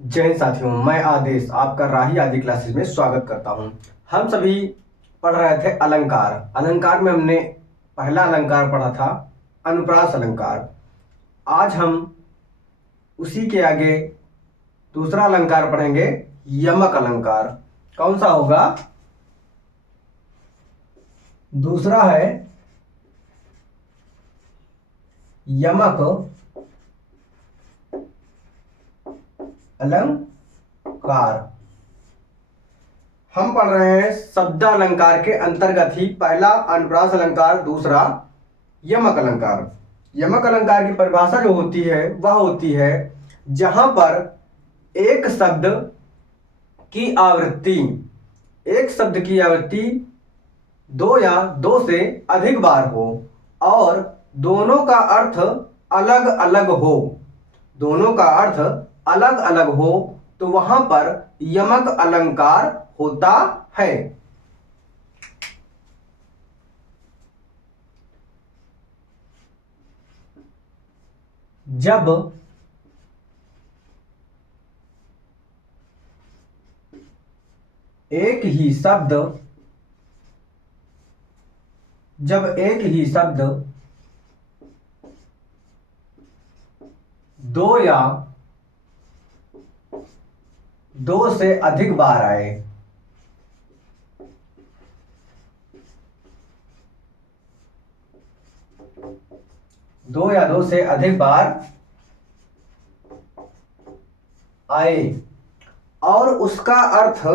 जय हिंद साथियों, मैं आदेश आपका राही आदि क्लासेस में स्वागत करता हूं। हम सभी पढ़ रहे थे अलंकार। अलंकार में हमने पहला अलंकार पढ़ा था अनुप्रास अलंकार। आज हम उसी के आगे दूसरा अलंकार पढ़ेंगे यमक अलंकार। कौन सा होगा? दूसरा है यमक अलंकार। हम पढ़ रहे हैं शब्द अलंकार के अंतर्गत ही पहला अनुप्रास अलंकार, दूसरा यमक अलंकार। यमक अलंकार की परिभाषा जो होती है वह होती है जहां पर एक शब्द की आवृत्ति दो या दो से अधिक बार हो और दोनों का अर्थ अलग अलग हो तो वहां पर यमक अलंकार होता है। जब एक ही शब्द दो या दो से अधिक बार आए और उसका अर्थ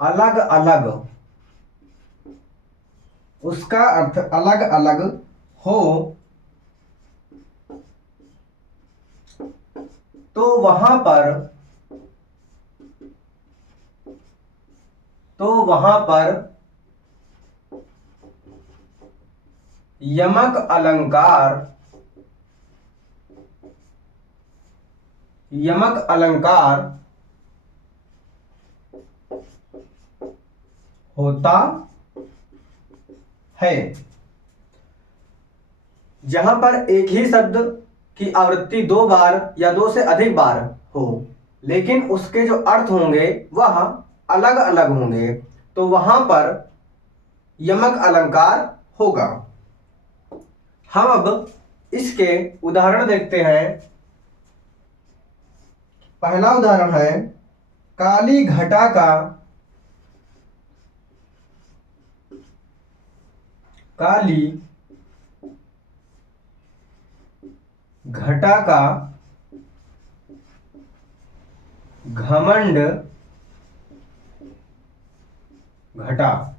अलग अलग हो तो वहां पर यमक अलंकार होता है। जहां पर एक ही शब्द की आवृत्ति दो बार या दो से अधिक बार हो लेकिन उसके जो अर्थ होंगे वह अलग अलग होंगे तो वहां पर यमक अलंकार होगा। हम अब इसके उदाहरण देखते हैं। पहला उदाहरण है काली घटा का घमंड घटा।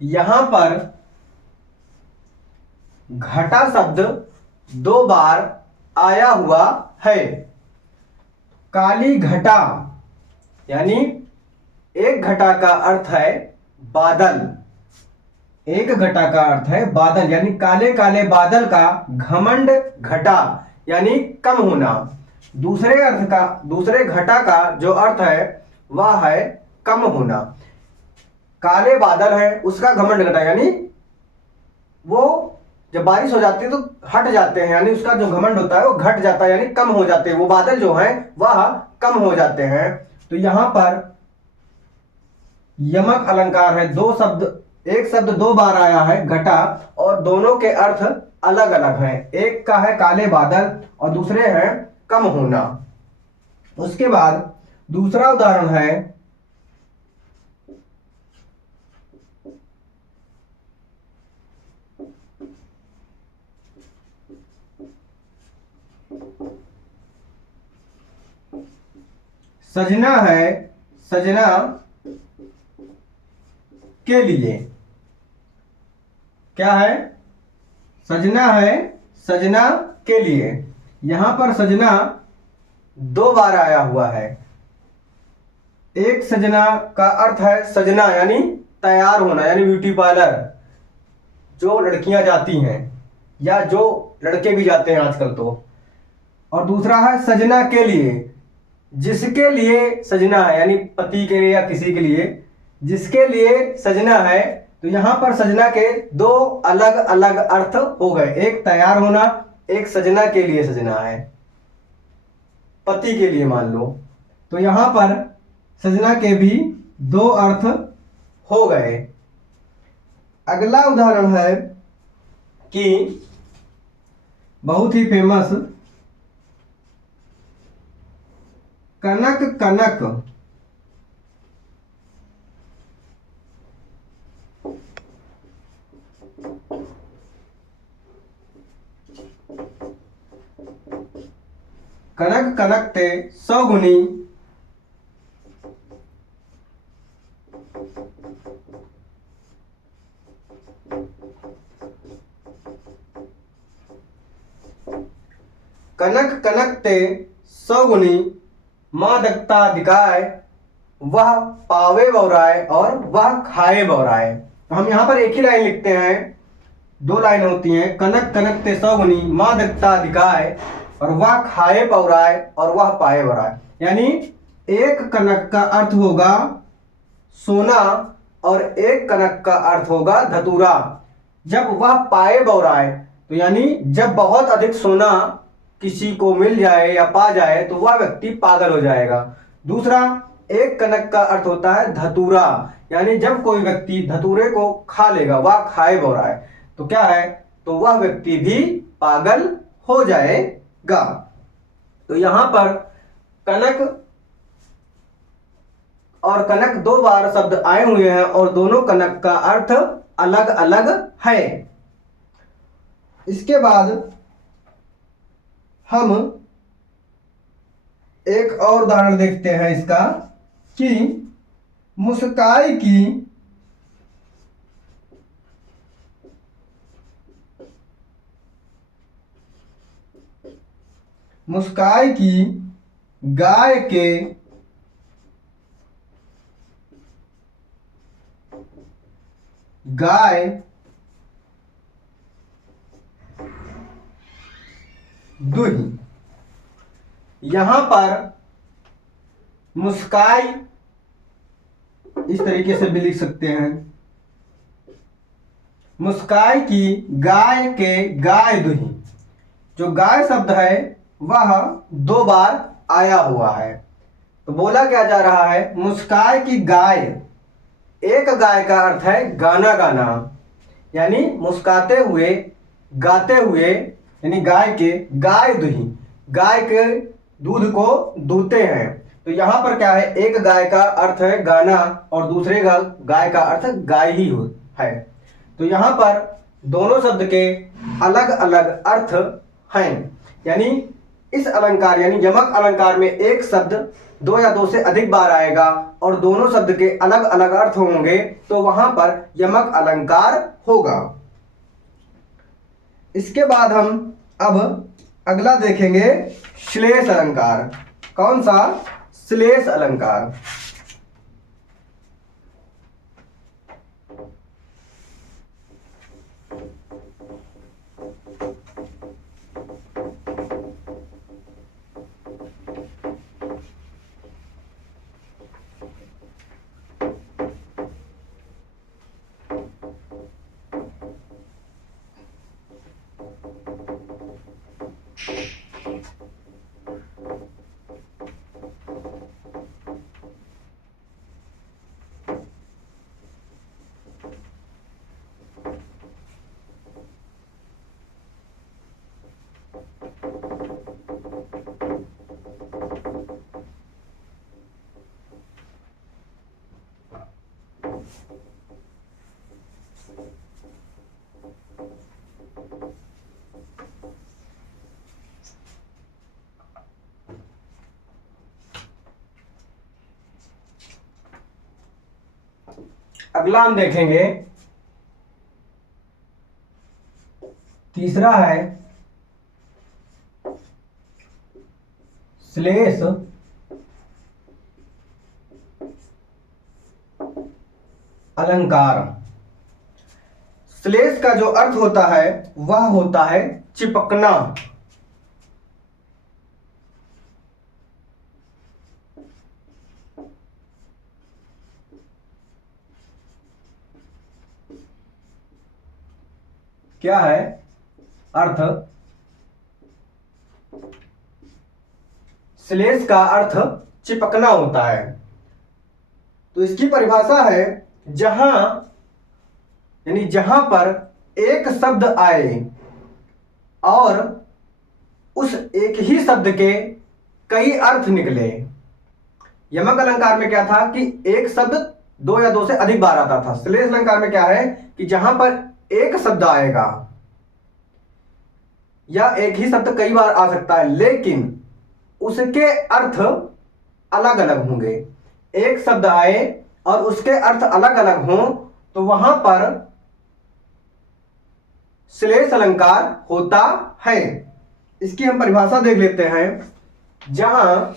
यहां पर घटा शब्द दो बार आया हुआ है। काली घटा यानी एक घटा का अर्थ है बादल। यानी काले काले बादल का घमंड घटा यानी कम होना। दूसरे घटा का जो अर्थ है वह है कम होना। काले बादल है उसका घमंड घटा यानी वो जब बारिश हो जाती है तो हट जाते हैं, यानी उसका जो घमंड होता है वो घट जाता है यानी कम हो जाते हैं। वो बादल जो हैं वह कम हो जाते हैं। तो यहां पर यमक अलंकार है। एक शब्द दो बार आया है घटा और दोनों के अर्थ अलग अलग हैं। एक का है काले बादल और दूसरे हैं कम होना। उसके बाद दूसरा उदाहरण है सजना के लिए। क्या है? सजना के लिए। यहां पर सजना दो बार आया हुआ है। एक सजना का अर्थ है सजना यानी तैयार होना, यानी ब्यूटी पार्लर जो लड़कियां जाती हैं। या जो लड़के भी जाते हैं आजकल तो। और दूसरा है सजना के लिए, जिसके लिए सजना है, यानी पति के लिए या किसी के लिए जिसके लिए सजना है। तो यहाँ पर सजना के दो अलग अलग अर्थ हो गए, एक तैयार होना, एक सजना के लिए सजना है, पति के लिए मान लो। तो यहाँ पर सजना के भी दो अर्थ हो गए। अगला उदाहरण है कि बहुत ही फेमस कनक कनक। कनक कनक ते सौगुनी, कनक कनक ते सौगुनी मादकता दिखाए, वह पावे बौराए और वह खाए बौराए। तो हम यहाँ पर एक ही लाइन लिखते हैं, दो लाइन होती हैं। कनक कनक ते सौगुनी मादकता दिखाए और वह खाए बौराए और वह पाए बौराए। यानी एक कनक का अर्थ होगा सोना और एक कनक का अर्थ होगा धतूरा। जब वह पाए बौराए तो यानी जब बहुत अधिक सोना किसी को मिल जाए या पा जाए तो वह व्यक्ति पागल हो जाएगा। दूसरा, एक कनक का अर्थ होता है धतूरा, यानी जब कोई व्यक्ति धतूरे को खा लेगा, वह खाए बौराए, तो क्या है, तो वह व्यक्ति भी पागल हो जाएगा। तो यहां पर कनक और कनक दो बार शब्द आए हुए हैं और दोनों कनक का अर्थ अलग अलग है। इसके बाद हम एक और उदाहरण देखते हैं इसका कि मुस्काई की गाय के दुही। यहां पर मुस्काई इस तरीके से भी लिख सकते हैं, मुस्काई की गाय के गाय दुही। जो गाय शब्द है वह दो बार आया हुआ है। तो बोला क्या जा रहा है, मुस्काई की गाय। एक गाय का अर्थ है गाना गाना, यानी मुस्काते हुए गाते हुए, यानी गाय दुही, गाय के दूध को दूहते हैं। तो यहां पर क्या है, एक गाय का अर्थ है गाना और दूसरे गाय का अर्थ गाय ही है। तो यहां पर दोनों शब्द के अलग अलग अर्थ हैं। यानी इस अलंकार यानी यमक अलंकार में एक शब्द दो या दो से अधिक बार आएगा और दोनों शब्द के अलग अलग अर्थ होंगे, तो वहां पर यमक अलंकार होगा। इसके बाद हम अब अगला देखेंगे श्लेष अलंकार। कौन सा, श्लेष अलंकार। अगला हम देखेंगे, तीसरा है श्लेष अलंकार। श्लेष का जो अर्थ होता है वह होता है चिपकना। क्या है अर्थ? श्लेष का अर्थ चिपकना होता है। तो इसकी परिभाषा है जहां, यानी जहां पर एक शब्द आए और उस एक ही शब्द के कई अर्थ निकले। यमक अलंकार में क्या था कि एक शब्द दो या दो से अधिक बार आता था। श्लेष अलंकार में क्या है कि जहां पर एक शब्द आएगा या एक ही शब्द कई बार आ सकता है, लेकिन उसके अर्थ अलग अलग होंगे। एक शब्द आए और उसके अर्थ अलग अलग हों तो वहां पर श्लेष अलंकार होता है। इसकी हम परिभाषा देख लेते हैं। जहां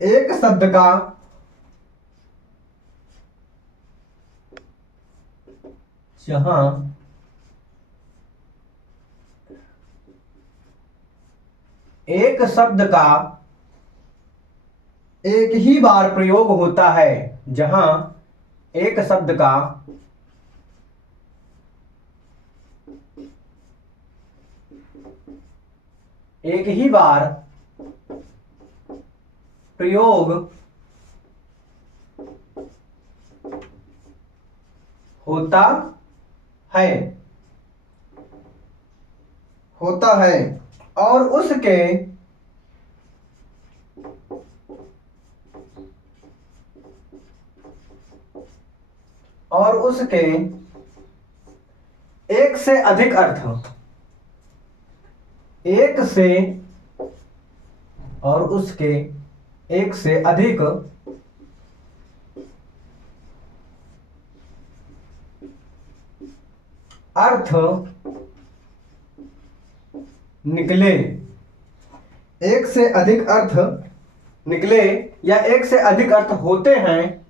एक शब्द का एक ही बार प्रयोग होता है, जहां एक शब्द का एक ही बार प्रयोग होता है और उसके एक से अधिक अर्थ, उसके एक से अधिक अर्थ निकले। एक से अधिक अर्थ निकले या एक से अधिक अर्थ होते हैं,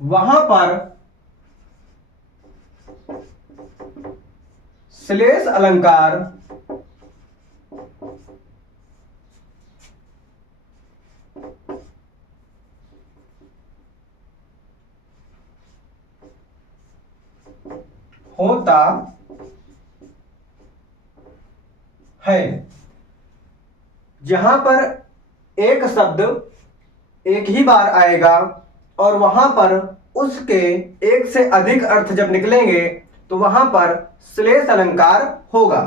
वहां पर श्लेष अलंकार होता है। जहां पर एक शब्द एक ही बार आएगा और वहां पर उसके एक से अधिक अर्थ जब निकलेंगे तो वहां पर श्लेष अलंकार होगा।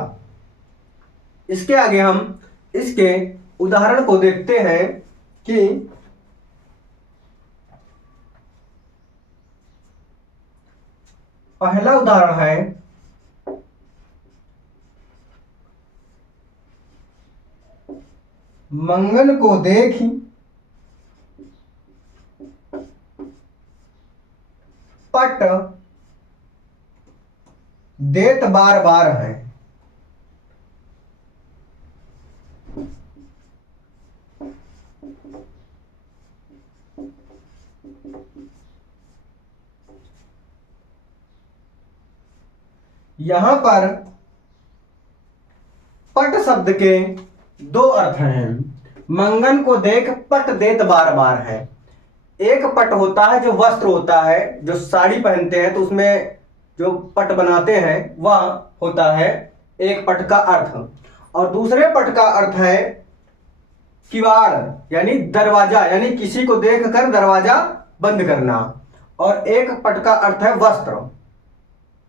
इसके आगे हम इसके उदाहरण को देखते हैं कि पहला उदाहरण है मंगन को देखी पट देत बार बार है। यहां पर पट शब्द के दो अर्थ हैं। मंगन को देख पट देत बार बार है। एक पट होता है जो वस्त्र होता है, जो साड़ी पहनते हैं तो उसमें जो पट बनाते हैं वह होता है एक पट का अर्थ। और दूसरे पट का अर्थ है किवाड़, यानी दरवाजा, यानी किसी को देखकर दरवाजा बंद करना। और एक पट का अर्थ है वस्त्र।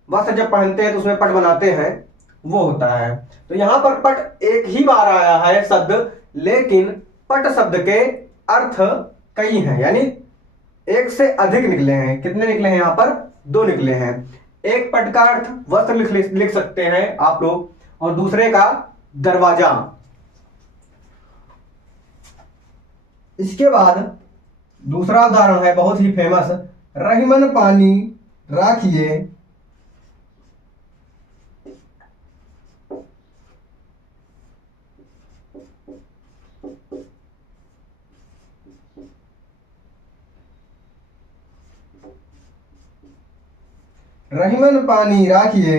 वस्त्र जब पहनते हैं तो उसमें पट बनाते हैं, वो होता है। तो यहां पर पट एक ही बार आया है शब्द, लेकिन पट शब्द के अर्थ कई हैं, यानी एक से अधिक निकले हैं। कितने निकले हैं? यहां पर दो निकले हैं। एक पट का अर्थ वस्त्र लिख सकते हैं आप लोग, और दूसरे का दरवाजा। इसके बाद दूसरा उदाहरण है बहुत ही फेमस, रहीमन पानी राखिए रहीमन पानी राखिए,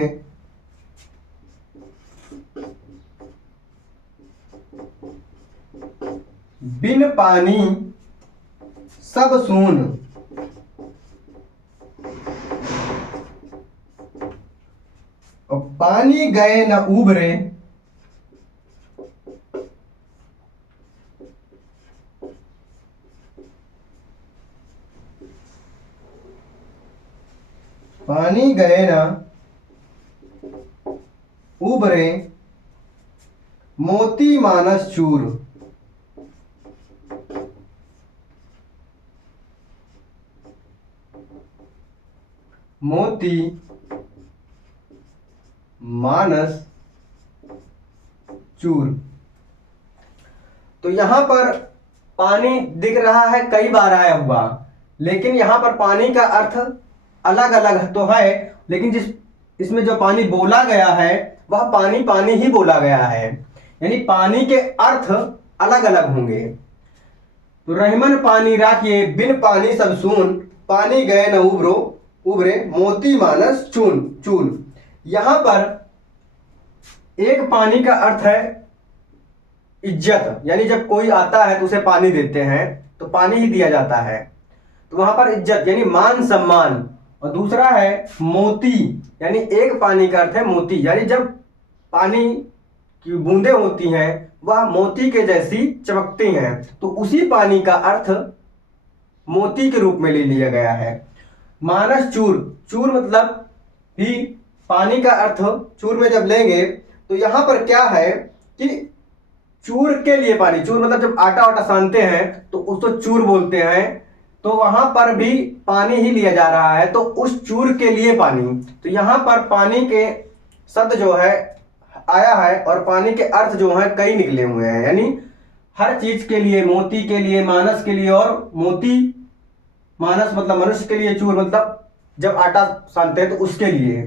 बिन पानी सब सून। और पानी गए न उबरे, पानी गए न उबरे, मोती मानस चूर। मोती मानस चूर। तो यहां पर पानी दिख रहा है कई बार आया हुआ, लेकिन यहां पर पानी का अर्थ अलग अलग तो है, लेकिन जिस इसमें जो पानी बोला गया है वह पानी पानी ही बोला गया है, यानी पानी के अर्थ अलग अलग होंगे। तो रहमन पानी राखिए, बिन पानी सब सून, पानी गए न उबरो उबरे, मोती मानस चून चून। यहां पर एक पानी का अर्थ है इज्जत, यानी जब कोई आता है तो उसे पानी देते हैं तो पानी ही दिया जाता है, तो वहां पर इज्जत यानी मान सम्मान। और दूसरा है मोती, यानी एक पानी का अर्थ है मोती, यानी जब पानी की बूंदें होती हैं वह मोती के जैसी चमकती हैं, तो उसी पानी का अर्थ मोती के रूप में ले लिया गया है। मानस चूर, चूर मतलब भी पानी का अर्थ चूर में जब लेंगे तो यहां पर क्या है कि चूर के लिए पानी, चूर मतलब जब आटा वाटा सानते हैं तो उसको चूर बोलते हैं, तो वहां पर भी पानी ही लिया जा रहा है, तो उस चूर के लिए पानी। तो यहां पर पानी के शब्द जो है आया है और पानी के अर्थ जो है कई निकले हुए हैं, यानी हर चीज के लिए, मोती के लिए, मानस के लिए, और मोती मानस मतलब मनुष्य के लिए, चूर मतलब जब आटा सानते हैं तो उसके लिए।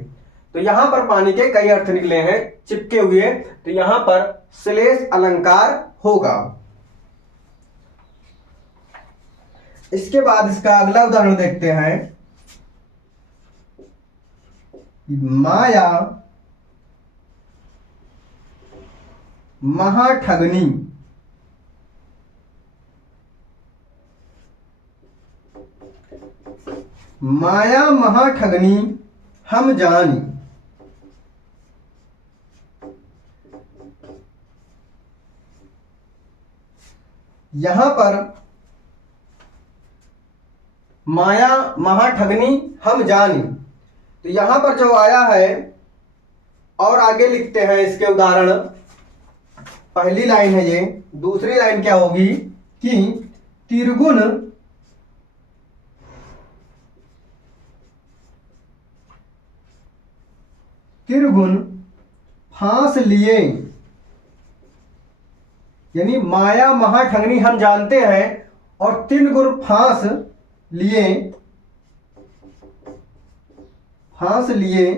तो यहां पर पानी के कई अर्थ निकले हैं चिपके हुए, तो यहां पर श्लेष अलंकार होगा। इसके बाद इसका अगला उदाहरण देखते हैं। माया महाठगनी, माया महाठगनी हम जानी। यहां पर माया महाठगनी हम जानी, तो यहां पर जो आया है और आगे लिखते हैं इसके उदाहरण। पहली लाइन है ये, दूसरी लाइन क्या होगी कि त्रिगुण त्रिगुण फांस लिए, यानी माया महाठगनी हम जानते हैं और तीन गुण फांस लिए, फांस लिए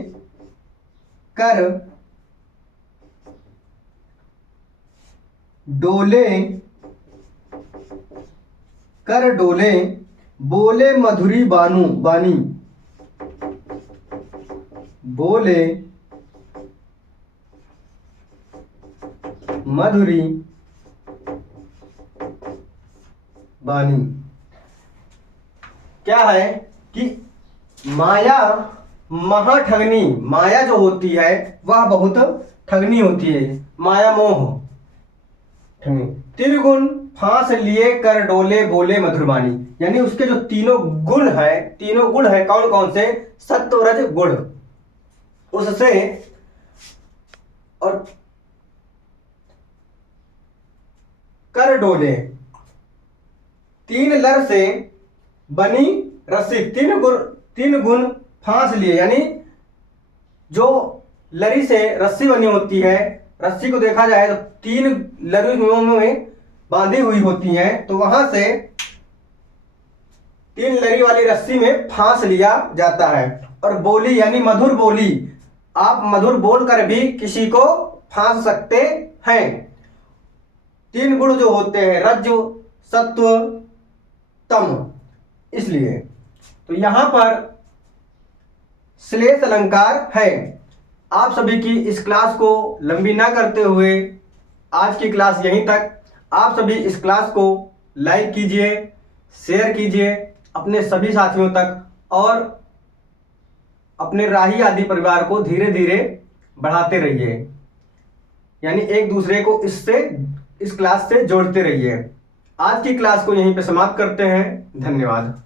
कर डोले, कर डोले बोले मधुरी बानू बानी, बोले मधुरी बानी। क्या है कि माया महाठगनी, माया जो होती है वह बहुत ठगनी होती है, माया मोह ठगनी। त्रिगुण फांस लिए कर डोले बोले मधुरबानी, यानी उसके जो तीनों गुण है, तीनों गुण है कौन कौन से, सत्व रज गुण, उससे और कर डोले, तीन लर से बनी रस्सी, तीन गुण फांस लिए, यानी जो लरी से रस्सी बनी होती है, रस्सी को देखा जाए तो तीन लरियों में बांधी हुई होती हैं, तो वहां से तीन लरी वाली रस्सी में फांस लिया जाता है। और बोली यानी मधुर बोली, आप मधुर बोलकर भी किसी को फांस सकते हैं। तीन गुण जो होते हैं रज्जु सत्व तम, इसलिए तो यहां पर श्लेष अलंकार है। आप सभी की इस क्लास को लंबी ना करते हुए आज की क्लास यहीं तक। आप सभी इस क्लास को लाइक कीजिए, शेयर कीजिए अपने सभी साथियों तक और अपने राही आदि परिवार को धीरे धीरे बढ़ाते रहिए, यानी एक दूसरे को इस क्लास से जोड़ते रहिए। आज की क्लास को यहीं पे समाप्त करते हैं। धन्यवाद।